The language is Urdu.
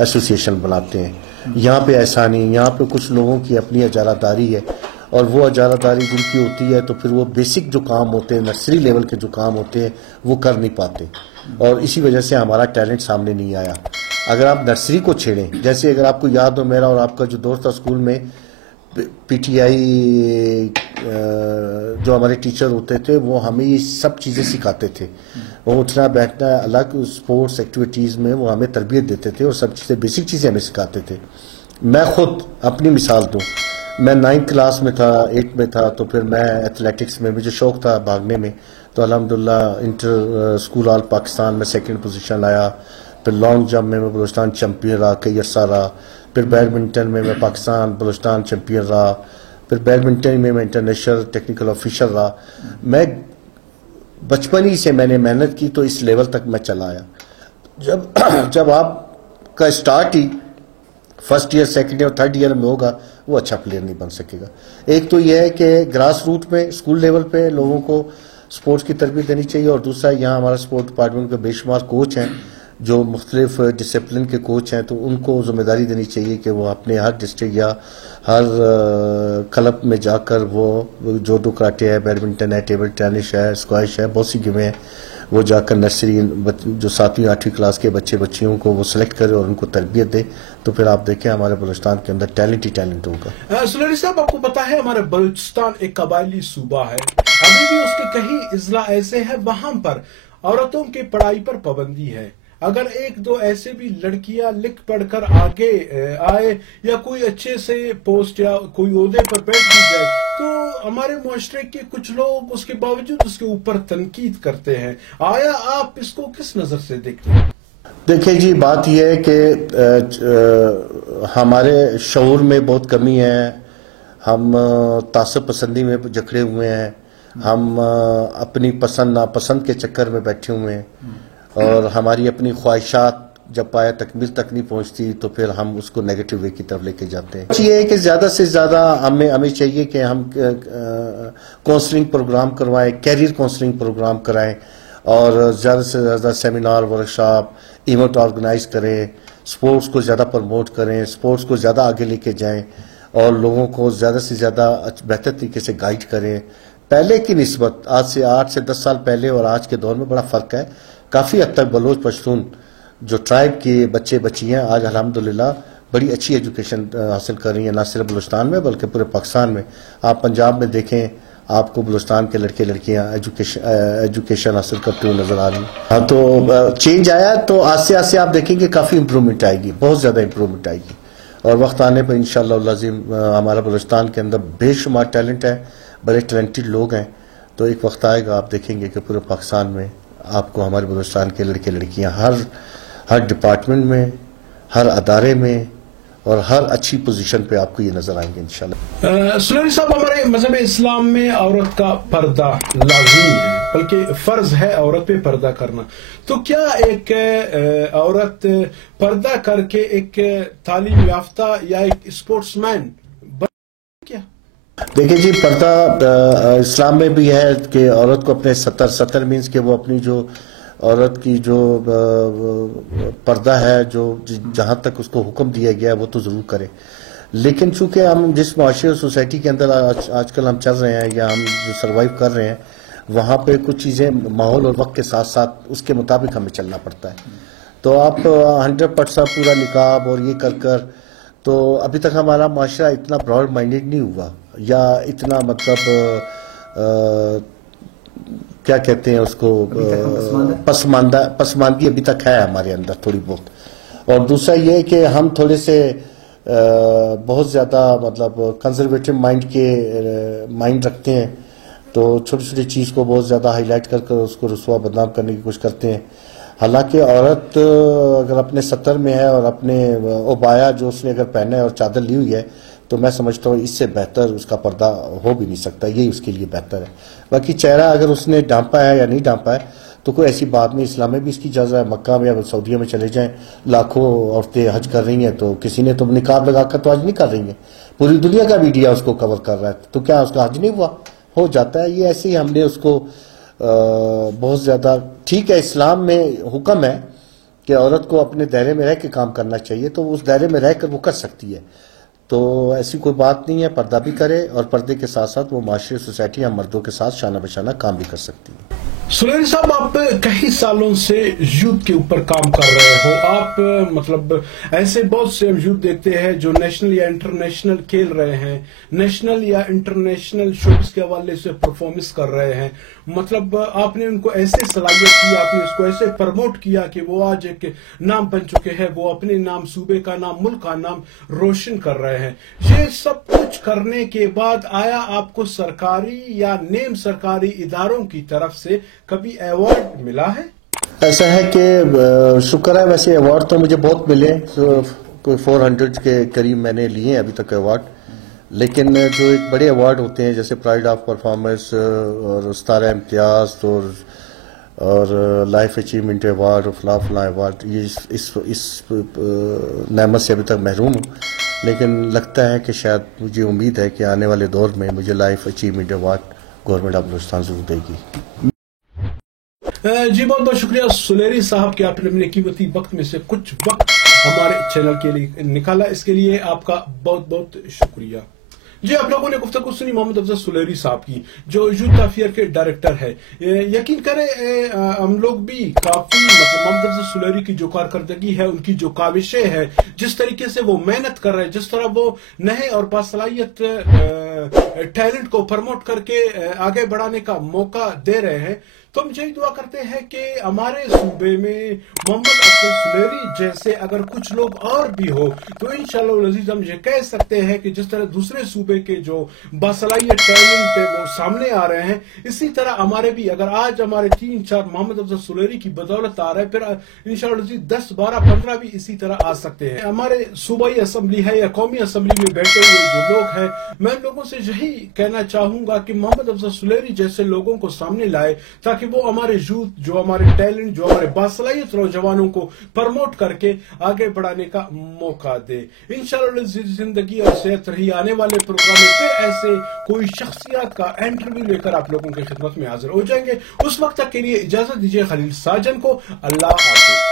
ایسوسیشن بناتے ہیں. یہاں پہ ایسا نہیں, یہاں پہ کچھ لوگوں کی اپنی اجارہ داری ہے, اور وہ اجارہ داری جن کی ہوتی ہے تو پھر وہ بیسک جو کام ہوتے ہیں, نرسری لیول کے جو کام ہوتے ہیں وہ کر نہیں پاتے, اور اسی وجہ سے ہمارا ٹیلنٹ سامنے نہیں آیا. اگر آپ نرسری کو چھیڑیں, جیسے اگر آپ کو یاد ہو, میرا اور آپ کا جو دور تھا اسکول میں, پی ٹی آئی جو ہمارے ٹیچر ہوتے تھے وہ ہمیں یہ سب چیزیں سکھاتے تھے. وہ اٹھنا بیٹھنا الگ اسپورٹس ایکٹیویٹیز میں وہ ہمیں تربیت دیتے تھے, اور سب چیزیں بیسک چیزیں ہمیں سکھاتے تھے. میں خود اپنی مثال دوں, میں 9th کلاس میں تھا, 8 میں تھا, تو پھر میں ایتھلیٹکس میں, مجھے شوق تھا بھاگنے میں, تو الحمدللہ انٹر اسکول آل پاکستان میں 2nd پوزیشن آیا. پھر لانگ جمپ میں بلوچستان چیمپئن رہا کئی عرصہ رہا. پھر بیڈمنٹن میں پاکستان بلوچستان چیمپئن رہا. پھر بیڈمنٹن میں انٹرنیشنل ٹیکنیکل آفیشر رہا. میں بچپن ہی سے میں نے محنت کی تو اس لیول تک میں چلا آیا. جب آپ کا اسٹارٹ ہی first year, 2nd year, 3rd year میں ہوگا, وہ اچھا پلیئر نہیں بن سکے گا. ایک تو یہ ہے کہ گراس روٹ میں اسکول لیول پہ لوگوں کو سپورٹس کی تربیت دینی چاہیے, اور دوسرا یہاں ہمارا سپورٹ ڈپارٹمنٹ کے بے شمار کوچ ہیں جو مختلف ڈسپلن کے کوچ ہیں, تو ان کو ذمہ داری دینی چاہیے کہ وہ اپنے ہر ڈسٹرکٹ یا ہر کلب میں جا کر وہ جوڈو کراٹے ہے, بیڈمنٹن ہے, ٹیبل ٹینس ہے, اسکواش ہے, بہت سی گیمیں ہیں, وہ جا کر نرسری جو 7ویں 8ویں کلاس کے بچیوں کو وہ سلیکٹ کرے اور ان کو تربیت دے. تو پھر آپ دیکھیں ہمارے بلوچستان کے اندر ٹیلنٹ ہی ٹیلنٹ ہوگا. سلری صاحب, آپ کو پتا ہے ہمارا بلوچستان ایک قبائلی صوبہ ہے, ابھی بھی اس کے کئی اضلاع ایسے ہیں وہاں پر عورتوں کی پڑھائی پر پابندی ہے. اگر 1-2 ایسے بھی لڑکیاں لکھ پڑھ کر آگے آئے یا کوئی اچھے سے پوسٹ یا کوئی عہدے پر بیٹھ بھی جائے تو ہمارے معاشرے کے کچھ لوگ اس کے باوجود اس کے اوپر تنقید کرتے ہیں. آیا آپ اس کو کس نظر سے دیکھتے ہیں؟ دیکھیں جی, بات یہ ہے کہ ہمارے شعور میں بہت کمی ہے, ہم تعصب پسندی میں جکڑے ہوئے ہیں, ہم اپنی پسند ناپسند کے چکر میں بیٹھے ہوئے ہیں, اور ہماری اپنی خواہشات جب پایا تکمیل تک نہیں پہنچتی تو پھر ہم اس کو نیگیٹو وے کی طرف لے کے جاتے ہیں. یہ ہے کہ زیادہ سے زیادہ ہمیں چاہیے کہ ہم کونسلنگ پروگرام کروائیں, کیریئر کونسلنگ پروگرام کرائیں, اور زیادہ سے زیادہ سیمینار, ورکشاپ, ایونٹ آرگنائز کریں, سپورٹس کو زیادہ پروموٹ کریں, سپورٹس کو زیادہ آگے لے کے جائیں, اور لوگوں کو زیادہ سے زیادہ بہتر طریقے سے گائیڈ کریں. پہلے کی نسبت آج سے 8 سے 10 سال پہلے اور آج کے دور میں بڑا فرق ہے. کافی حد تک بلوچ پشتون جو ٹرائب کے بچے بچیاں آج الحمدللہ بڑی اچھی ایجوکیشن حاصل کر رہی ہیں, نہ صرف بلوچستان میں بلکہ پورے پاکستان میں. آپ پنجاب میں دیکھیں, آپ کو بلوچستان کے لڑکے لڑکیاں ایجوکیشن حاصل کرتے ہوئے نظر آ رہی ہیں. ہاں, تو چینج آیا, تو آستے آستے آپ دیکھیں گے کافی امپرومنٹ آئے گی, بہت زیادہ امپرومنٹ آئے گی, اور وقت آنے پر انشاءاللہ العظیم ہمارا بلوچستان کے اندر بے شمار ٹیلنٹ ہے, بڑے ٹیلنٹڈ لوگ ہیں. تو ایک وقت آئے گا آپ دیکھیں گے کہ پورے پاکستان میں آپ کو ہمارے بلوچستان کے لڑکے لڑکیاں ہر ڈپارٹمنٹ میں, ہر ادارے میں, اور ہر اچھی پوزیشن پہ آپ کو یہ نظر آئیں گے انشاءاللہ. سلوری صاحب, ہمارے مذہب اسلام میں عورت کا پردہ لازمی ہے, بلکہ فرض ہے عورت پہ پردہ کرنا. تو کیا ایک عورت پردہ کر کے ایک تعلیم یافتہ یا ایک اسپورٹس مین بن کیا؟ دیکھیں جی, پردہ اسلام میں بھی ہے کہ عورت کو اپنے ستر مینس کہ وہ اپنی جو عورت کی جو پردہ ہے, جو جہاں تک اس کو حکم دیا گیا ہے وہ تو ضرور کرے. لیکن چونکہ ہم جس معاشرے اور سوسائٹی کے اندر آج کل ہم چل رہے ہیں یا ہم جو سروائیو کر رہے ہیں, وہاں پہ کچھ چیزیں ماحول اور وقت کے ساتھ ساتھ اس کے مطابق ہمیں چلنا پڑتا ہے. تو آپ 100% پورا نقاب اور یہ کر تو ابھی تک ہمارا معاشرہ اتنا براڈ مائنڈیڈ نہیں ہوا, یا اتنا مطلب کیا کہتے ہیں اس کو, پسماندگی ابھی تک ہے ہمارے اندر تھوڑی بہت. اور دوسرا یہ کہ ہم تھوڑے سے بہت زیادہ مطلب کنزرویٹو مائنڈ رکھتے ہیں, تو چھوٹی چھوٹی چیز کو بہت زیادہ ہائی لائٹ کر اس کو رسوا بدنام کرنے کی کوشش کرتے ہیں. حالانکہ عورت اگر اپنے ستر میں ہے اور اپنے عبایا جو اس نے اگر پہنا ہے اور چادر لی ہوئی ہے, تو میں سمجھتا ہوں اس سے بہتر اس کا پردہ ہو بھی نہیں سکتا, یہی اس کے لیے بہتر ہے. باقی چہرہ اگر اس نے ڈھانپا ہے یا نہیں ڈھانپا ہے تو کوئی ایسی بات نہیں, اسلام میں بھی اس کی اجازت ہے. مکہ میں یا سعودیہ میں چلے جائیں, لاکھوں عورتیں حج کر رہی ہیں, تو کسی نے تو نقاب لگا کر تو حج نہیں کر رہی ہیں, پوری دنیا کا میڈیا اس کو کور کر رہا ہے, تو کیا اس کا حج نہیں ہوا؟ ہو جاتا ہے. یہ ایسے ہی ہم نے اس کو بہت زیادہ, ٹھیک ہے اسلام میں حکم ہے کہ عورت کو اپنے دائرے میں رہ کے کام کرنا چاہیے تو اس دائرے میں رہ کر وہ کر سکتی ہے. تو ایسی کوئی بات نہیں ہے، پردہ بھی کرے اور پردے کے ساتھ ساتھ وہ معاشرے سوسائٹی یا مردوں کے ساتھ شانہ بشانہ کام بھی کر سکتی ہے. سلیری صاحب، آپ کئی سالوں سے یوتھ کے اوپر کام کر رہے ہو. آپ مطلب ایسے بہت سے یوتھ دیکھتے ہیں جو نیشنل یا انٹرنیشنل کھیل رہے ہیں، نیشنل یا انٹرنیشنل شوز کے حوالے سے پرفارمنس کر رہے ہیں. مطلب آپ نے ان کو ایسے صلاحیت کی، آپ نے اس کو ایسے پروموٹ کیا کہ وہ آج ایک نام بن چکے ہیں، وہ اپنے نام، صوبے کا نام، ملک کا نام روشن کر رہے ہیں. یہ سب کچھ کرنے کے بعد آیا آپ کو سرکاری یا نیم سرکاری اداروں کی طرف سے کبھی ایوارڈ ملا ہے؟ ایسا ہے کہ شکر ہے، ویسے ایوارڈ تو مجھے بہت ملے، کوئی 400 کے قریب میں نے لیے ہیں ابھی تک ایوارڈ. لیکن جو ایک بڑے ایوارڈ ہوتے ہیں جیسے پرائڈ آف پرفارمنس اور ستارہ امتیاز اور لائف اچیومنٹ ایوارڈ اور فلاں فلاں ایوارڈ، یہ اس نعمت سے ابھی تک محروم ہوں. لیکن لگتا ہے کہ شاید مجھے امید ہے کہ آنے والے دور میں مجھے life achievement award government of Balochistan ضرور دے گی. جی بہت بہت شکریہ سلیری صاحب کہ آپ نے اپنے قیمتی وقت میں سے کچھ وقت ہمارے چینل کے لیے نکالا. اس کے لیے آپ کا بہت بہت شکریہ. جی، آپ لوگوں نے گفتگو سنی محمد افضل سلیری صاحب کی، جو یوتھ افیئر کے ڈائریکٹر ہے. یقین کریں ہم لوگ بھی کافی محمد افضل سلیری کی جو کارکردگی ہے، ان کی جو کاوشیں ہیں، جس طریقے سے وہ محنت کر رہے ہیں، جس طرح وہ نئے اور باصلاحیت ٹیلنٹ کو پروموٹ کر کے آگے بڑھانے کا موقع دے رہے ہیں، تو ہم یہی دعا کرتے ہیں کہ ہمارے صوبے میں محمد افضل سلیری جیسے اگر کچھ لوگ اور بھی ہو تو انشاءاللہ العزیز ہم یہ کہہ سکتے ہیں کہ جس طرح دوسرے صوبے کے جو باصلاحیت ٹیلنٹ ہے وہ سامنے آ رہے ہیں، اسی طرح ہمارے بھی اگر آج ہمارے 3-4 محمد افضل سلیری کی بدولت آ رہے ہیں، پھر انشاءاللہ العزیز 10, 12, 15 بھی اسی طرح آ سکتے ہیں. ہمارے صوبائی اسمبلی ہے یا قومی اسمبلی میں بیٹھے ہوئے جو لوگ ہیں، میں ان لوگوں سے یہی کہنا چاہوں گا کہ محمد افضل سلیری جیسے لوگوں کو سامنے لائے تاکہ وہ ہمارے یوتھ، جو ہمارے ٹیلنٹ، جو ہمارے باصلاحیت نوجوانوں کو پروموٹ کر کے آگے بڑھانے کا موقع دے. انشاءاللہ زندگی اور صحت رہی، آنے والے پروگرام میں پھر ایسے کوئی شخصیات کا انٹرویو لے کر آپ لوگوں کی خدمت میں حاضر ہو جائیں گے. اس وقت تک کے لیے اجازت دیجیے خلیل ساجن کو. اللہ حافظ.